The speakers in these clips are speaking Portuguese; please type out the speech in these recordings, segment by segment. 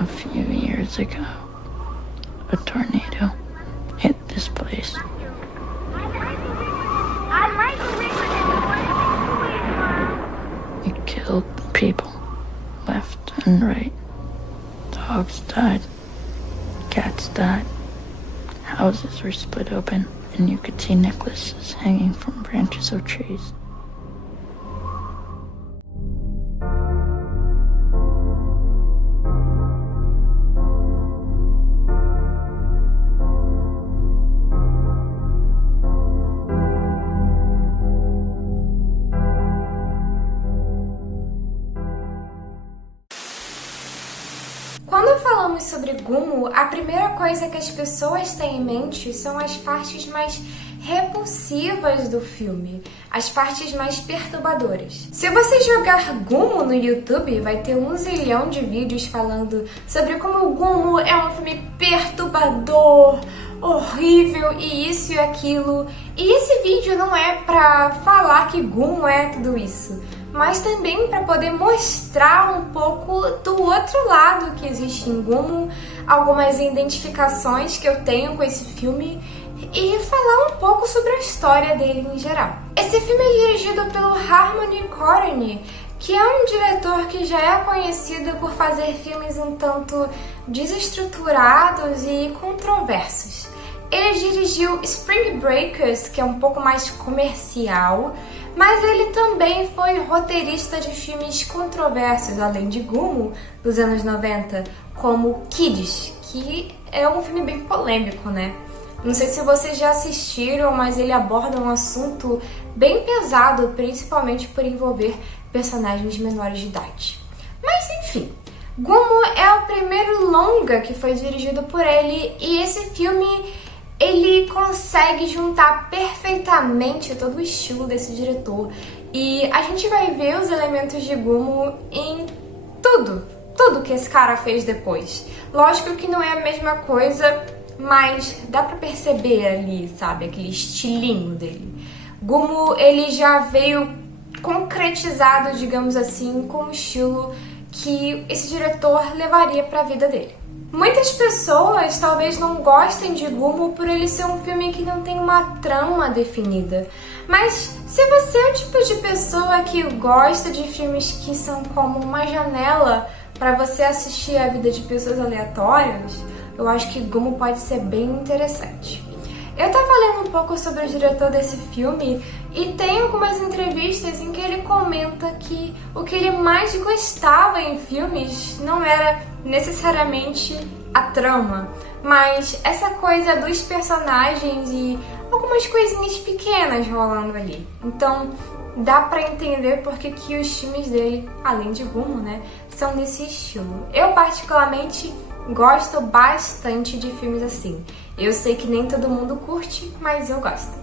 A few years ago, a tornado hit this place. It killed people, left and right. Dogs died, cats died, houses were split open, and you could see necklaces hanging from branches of trees. Quando falamos sobre Gummo, a primeira coisa que as pessoas têm em mente são as partes mais repulsivas do filme, as partes mais perturbadoras. Se você jogar Gummo no YouTube, vai ter 1 zilhão de vídeos falando sobre como o Gummo é um filme perturbador, horrível e isso e aquilo. E esse vídeo não é pra falar que Gummo é tudo isso, mas também para poder mostrar um pouco do outro lado que existe em Gummo, algumas identificações que eu tenho com esse filme e falar um pouco sobre a história dele em geral. Esse filme é dirigido pelo Harmony Korine, que é um diretor que já é conhecido por fazer filmes um tanto desestruturados e controversos. Ele dirigiu Spring Breakers, que é um pouco mais comercial, mas ele também foi roteirista de filmes controversos, além de Gummo, dos anos 90, como Kids, que é um filme bem polêmico, né? Não sei se vocês já assistiram, mas ele aborda um assunto bem pesado, principalmente por envolver personagens menores de idade. Mas enfim, Gummo é o primeiro longa que foi dirigido por ele, e esse filme ele consegue juntar perfeitamente todo o estilo desse diretor. E a gente vai ver os elementos de Gummo em tudo que esse cara fez depois. Lógico que não é a mesma coisa, mas dá pra perceber ali, sabe, aquele estilinho dele. Gummo, ele já veio concretizado, digamos assim, com o estilo que esse diretor levaria pra vida dele. Muitas pessoas talvez não gostem de Gummo por ele ser um filme que não tem uma trama definida. Mas se você é o tipo de pessoa que gosta de filmes que são como uma janela para você assistir a vida de pessoas aleatórias, eu acho que Gummo pode ser bem interessante. Eu tava lendo um pouco sobre o diretor desse filme e tem algumas entrevistas em que ele comenta que o que ele mais gostava em filmes não era necessariamente a trama, mas essa coisa dos personagens e algumas coisinhas pequenas rolando ali. Então dá pra entender porque que os filmes dele, além de Gummo, né, são desse estilo. Eu particularmente gosto bastante de filmes assim. Eu sei que nem todo mundo curte, mas eu gosto.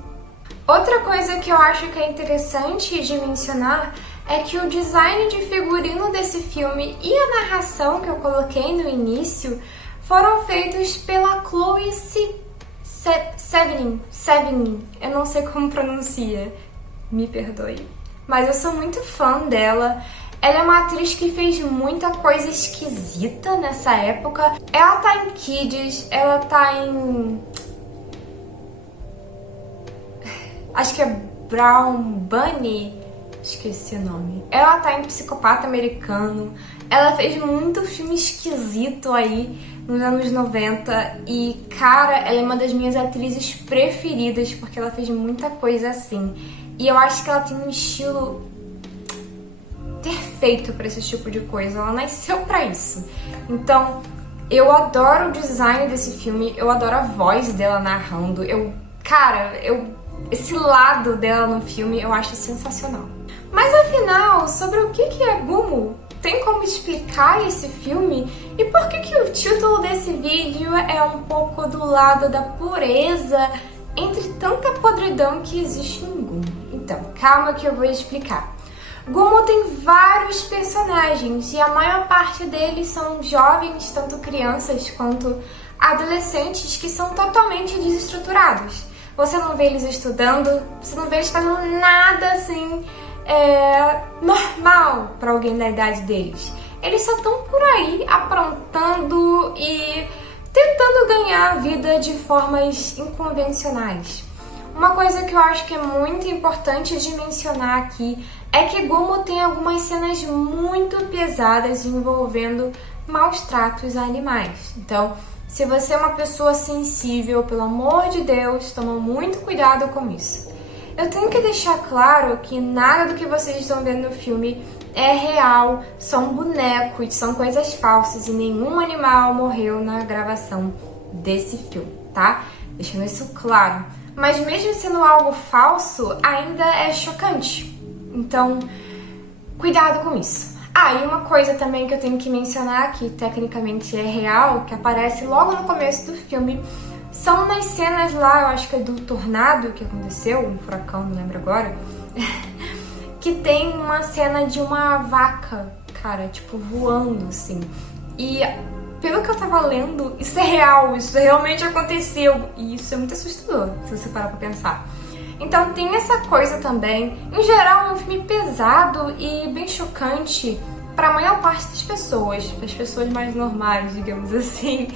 Outra coisa que eu acho que é interessante de mencionar é que o design de figurino desse filme e a narração que eu coloquei no início foram feitos pela Chloe Sevigny. Eu não sei como pronuncia, me perdoe. Mas eu sou muito fã dela. Ela é uma atriz que fez muita coisa esquisita nessa época. Ela tá em Kids, ela tá em... acho que é Brown Bunny, esqueci o nome. Ela tá em Psicopata Americano. Ela fez muito filme esquisito aí nos anos 90 e, cara, ela é uma das minhas atrizes preferidas porque ela fez muita coisa assim. E eu acho que ela tem um estilo perfeito pra esse tipo de coisa. Ela nasceu pra isso. Então, eu adoro o design desse filme, eu adoro a voz dela narrando. Esse lado dela no filme eu acho sensacional. Mas afinal, sobre o que é Gummo? Tem como explicar esse filme? E por que o título desse vídeo é um pouco do lado da pureza entre tanta podridão que existe em Gummo? Então, calma que eu vou explicar. Gummo tem vários personagens e a maior parte deles são jovens, tanto crianças quanto adolescentes, que são totalmente desestruturados. Você não vê eles estudando, você não vê eles fazendo nada assim normal para alguém da idade deles. eles só estão por aí aprontando e tentando ganhar a vida de formas inconvencionais. Uma coisa que eu acho que é muito importante de mencionar aqui é que Gumo tem algumas cenas muito pesadas envolvendo maus tratos a animais. Então, se você é uma pessoa sensível, pelo amor de Deus, toma muito cuidado com isso. Eu tenho que deixar claro que nada do que vocês estão vendo no filme é real, são bonecos, são coisas falsas e nenhum animal morreu na gravação desse filme, tá? Deixando isso claro. Mas mesmo sendo algo falso, ainda é chocante. Então, cuidado com isso. E uma coisa também que eu tenho que mencionar, que tecnicamente é real, que aparece logo no começo do filme, são nas cenas lá, eu acho que é do tornado que aconteceu, um furacão, não lembro agora, que tem uma cena de uma vaca, cara, tipo, voando, assim. E pelo que eu tava lendo, isso é real, isso realmente aconteceu. E isso é muito assustador, se você parar pra pensar. Então tem essa coisa também. Em geral, é um filme pesado e bem chocante para a maior parte das pessoas, para as pessoas mais normais, digamos assim.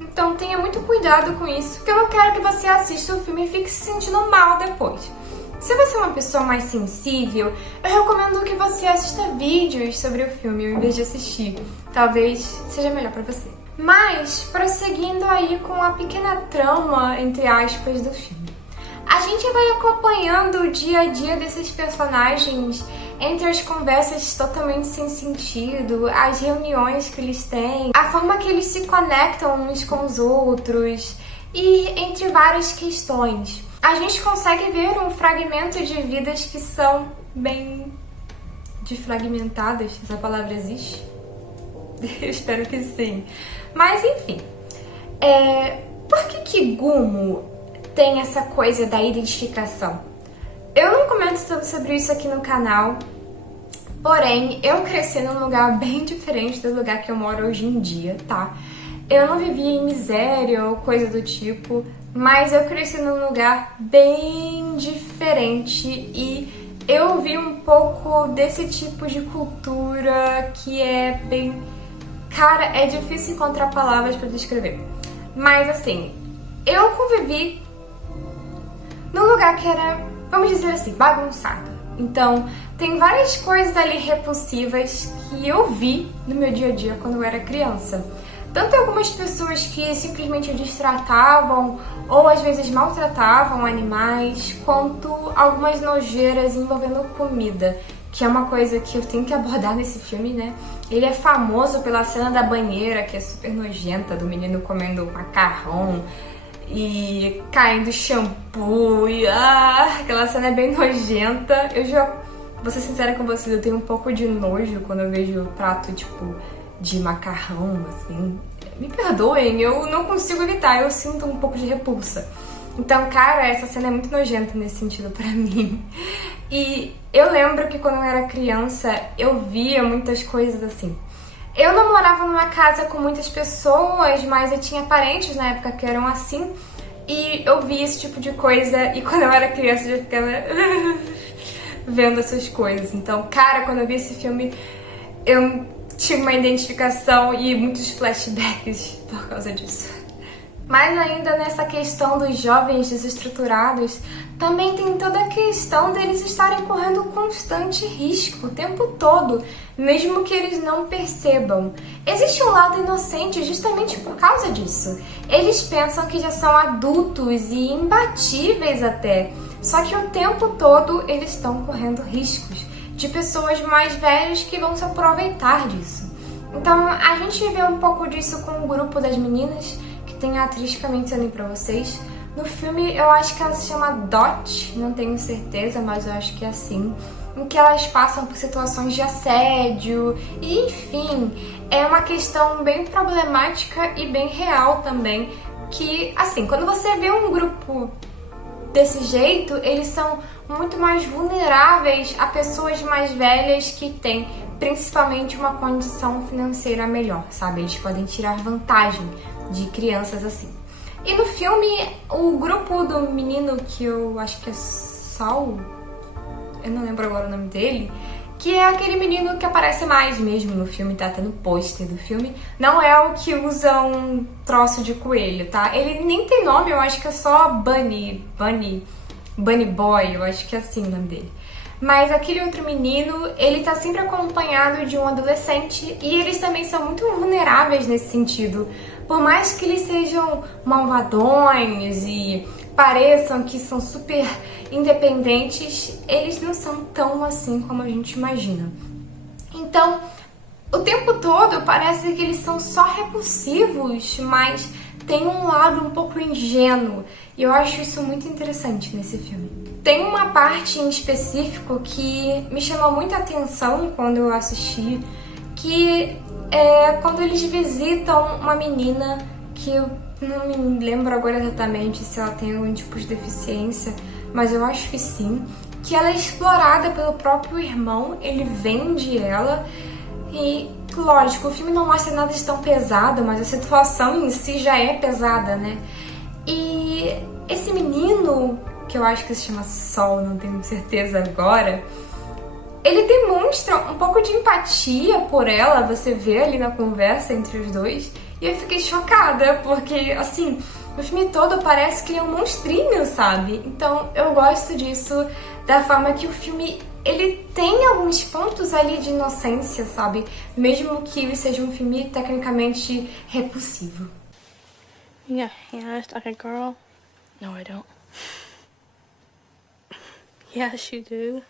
Então tenha muito cuidado com isso, porque eu não quero que você assista o filme e fique se sentindo mal depois. Se você é uma pessoa mais sensível, eu recomendo que você assista vídeos sobre o filme ao invés de assistir. Talvez seja melhor para você. Mas, prosseguindo aí com a pequena trama, entre aspas, do filme. A gente vai acompanhando o dia a dia desses personagens entre as conversas totalmente sem sentido, as reuniões que eles têm, a forma que eles se conectam uns com os outros e entre várias questões. A gente consegue ver um fragmento de vidas que são bem defragmentadas, essa palavra existe? Eu espero que sim. Mas enfim, por que Gumo tem essa coisa da identificação? Eu não comento tanto sobre isso aqui no canal, porém, eu cresci num lugar bem diferente do lugar que eu moro hoje em dia, tá? Eu não vivia em miséria ou coisa do tipo, mas eu cresci num lugar bem diferente e eu vi um pouco desse tipo de cultura que é bem... Cara, é difícil encontrar palavras pra descrever. Mas assim, eu convivi num lugar que era, vamos dizer assim, bagunçado. Então, tem várias coisas ali repulsivas que eu vi no meu dia a dia quando eu era criança. Tanto algumas pessoas que simplesmente destratavam ou às vezes maltratavam animais, quanto algumas nojeiras envolvendo comida, que é uma coisa que eu tenho que abordar nesse filme, né? Ele é famoso pela cena da banheira, que é super nojenta, do menino comendo macarrão e caindo shampoo e aquela cena é bem nojenta. Eu já, vou ser sincera com vocês, eu tenho um pouco de nojo quando eu vejo prato tipo de macarrão, assim. Me perdoem, eu não consigo evitar, eu sinto um pouco de repulsa. Então, cara, essa cena é muito nojenta nesse sentido pra mim. E eu lembro que quando eu era criança, eu via muitas coisas assim. Eu não morava numa casa com muitas pessoas, mas eu tinha parentes na época que eram assim. E eu via esse tipo de coisa, e quando eu era criança eu já ficava vendo essas coisas. Então, cara, quando eu vi esse filme, eu tive uma identificação e muitos flashbacks por causa disso. Mas ainda nessa questão dos jovens desestruturados, também tem toda a questão deles estarem correndo constante risco o tempo todo, mesmo que eles não percebam. Existe um lado inocente justamente por causa disso. Eles pensam que já são adultos e imbatíveis até, só que o tempo todo eles estão correndo riscos de pessoas mais velhas que vão se aproveitar disso. Então a gente vê um pouco disso com o grupo das meninas, tem a atriz que eu mencionei pra vocês. No filme, eu acho que ela se chama Dot, não tenho certeza, mas eu acho que é assim. Em que elas passam por situações de assédio, e enfim, é uma questão bem problemática e bem real também. Que, assim, quando você vê um grupo desse jeito, eles são muito mais vulneráveis a pessoas mais velhas que têm principalmente uma condição financeira melhor, sabe? Eles podem tirar vantagem de crianças assim. E no filme, o grupo do menino que eu acho que é Saul, eu não lembro agora o nome dele, que é aquele menino que aparece mais mesmo no filme, tá até no pôster do filme. Não é o que usa um troço de coelho, tá? Ele nem tem nome, eu acho que é só Bunny Boy, eu acho que é assim o nome dele. Mas aquele outro menino, ele tá sempre acompanhado de um adolescente e eles também são muito vulneráveis nesse sentido. Por mais que eles sejam malvadões e pareçam que são super independentes, eles não são tão assim como a gente imagina. Então, o tempo todo parece que eles são só repulsivos, mas tem um lado um pouco ingênuo. E eu acho isso muito interessante nesse filme. Tem uma parte em específico que me chamou muita atenção quando eu assisti, que é quando eles visitam uma menina que eu não me lembro agora exatamente se ela tem algum tipo de deficiência, mas eu acho que sim, que ela é explorada pelo próprio irmão, ele vende ela e, lógico, o filme não mostra nada de tão pesado, mas a situação em si já é pesada, né? E esse menino, que eu acho que se chama Sol, não tenho certeza agora, ele demonstra um pouco de empatia por ela, você vê ali na conversa entre os dois, e eu fiquei chocada, porque, assim, o filme todo parece que ele é um monstrinho, sabe? Então, eu gosto disso, da forma que o filme, ele tem alguns pontos ali de inocência, sabe? Mesmo que ele seja um filme tecnicamente repulsivo. Yeah, hands like a girl. No, I don't. Yes, you do.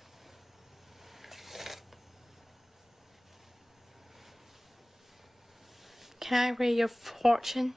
Can I read your fortune?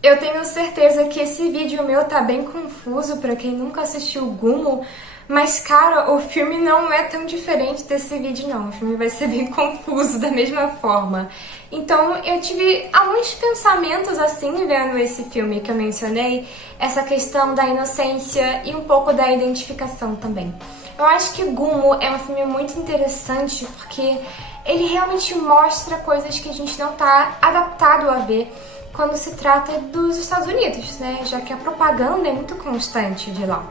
Eu tenho certeza que esse vídeo meu tá bem confuso pra quem nunca assistiu Gumo, mas, cara, o filme não é tão diferente desse vídeo, não. O filme vai ser bem confuso da mesma forma. Então, eu tive alguns pensamentos, assim, vendo esse filme que eu mencionei, essa questão da inocência e um pouco da identificação também. Eu acho que Gumo é um filme muito interessante porque ele realmente mostra coisas que a gente não tá adaptado a ver quando se trata dos Estados Unidos, né? Já que a propaganda é muito constante de lá.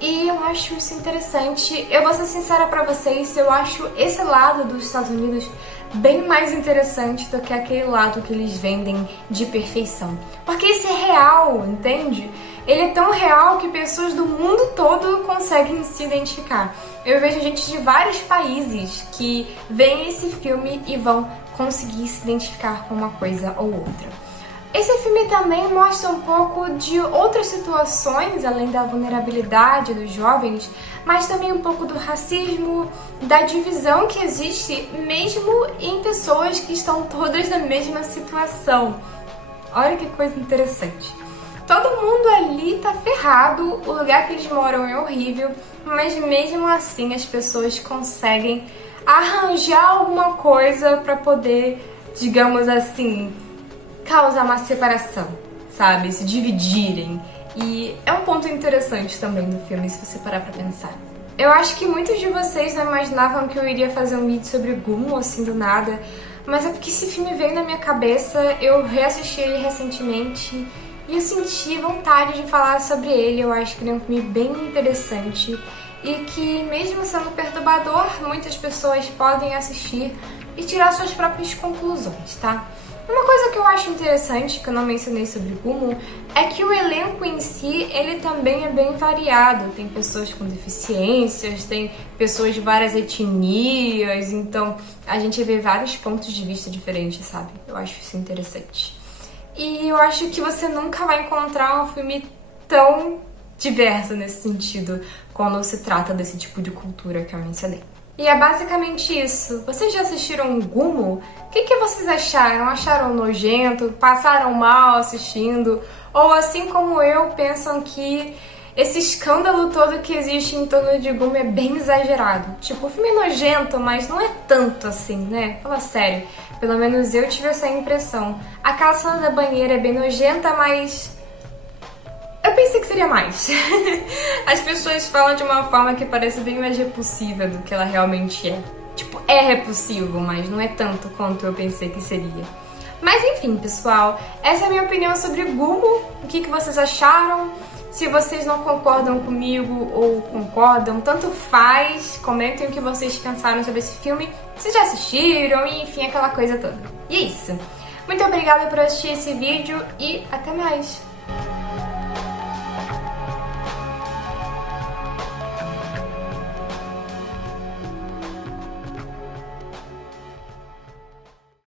E eu acho isso interessante. Eu vou ser sincera pra vocês, eu acho esse lado dos Estados Unidos bem mais interessante do que aquele lado que eles vendem de perfeição. Porque esse é real, entende? Ele é tão real que pessoas do mundo todo conseguem se identificar. Eu vejo gente de vários países que veem esse filme e vão conseguir se identificar com uma coisa ou outra. Esse filme também mostra um pouco de outras situações, além da vulnerabilidade dos jovens, mas também um pouco do racismo, da divisão que existe mesmo em pessoas que estão todas na mesma situação. Olha que coisa interessante. Todo mundo ali tá ferrado, o lugar que eles moram é horrível, mas mesmo assim as pessoas conseguem arranjar alguma coisa pra poder, digamos assim, causar uma separação, sabe? Se dividirem. E é um ponto interessante também no filme, se você parar pra pensar. Eu acho que muitos de vocês não imaginavam que eu iria fazer um vídeo sobre Gumo, assim, do nada, mas é porque esse filme veio na minha cabeça, eu reassisti ele recentemente e eu senti vontade de falar sobre ele. Eu acho que ele é um filme bem interessante e que, mesmo sendo perturbador, muitas pessoas podem assistir e tirar suas próprias conclusões, tá? Uma coisa que eu acho interessante, que eu não mencionei sobre Gumo, é que o elenco em si, ele também é bem variado. Tem pessoas com deficiências, tem pessoas de várias etnias, então a gente vê vários pontos de vista diferentes, sabe? Eu acho isso interessante. E eu acho que você nunca vai encontrar um filme tão diverso nesse sentido, quando se trata desse tipo de cultura que eu mencionei. E é basicamente isso. Vocês já assistiram Gumo? O que vocês acharam? Acharam nojento? Passaram mal assistindo? Ou, assim como eu, pensam que esse escândalo todo que existe em torno de Gumo é bem exagerado? Tipo, o filme é nojento, mas não é tanto assim, né? Fala sério. Pelo menos eu tive essa impressão. Aquela cena da banheira é bem nojenta, mas eu pensei que seria mais. As pessoas falam de uma forma que parece bem mais repulsiva do que ela realmente é. Tipo, é repulsivo, mas não é tanto quanto eu pensei que seria. Mas enfim, pessoal, essa é a minha opinião sobre Gumo. O que vocês acharam? Se vocês não concordam comigo ou concordam, tanto faz, comentem o que vocês pensaram sobre esse filme, se já assistiram, e enfim, aquela coisa toda. E é isso. Muito obrigada por assistir esse vídeo e até mais!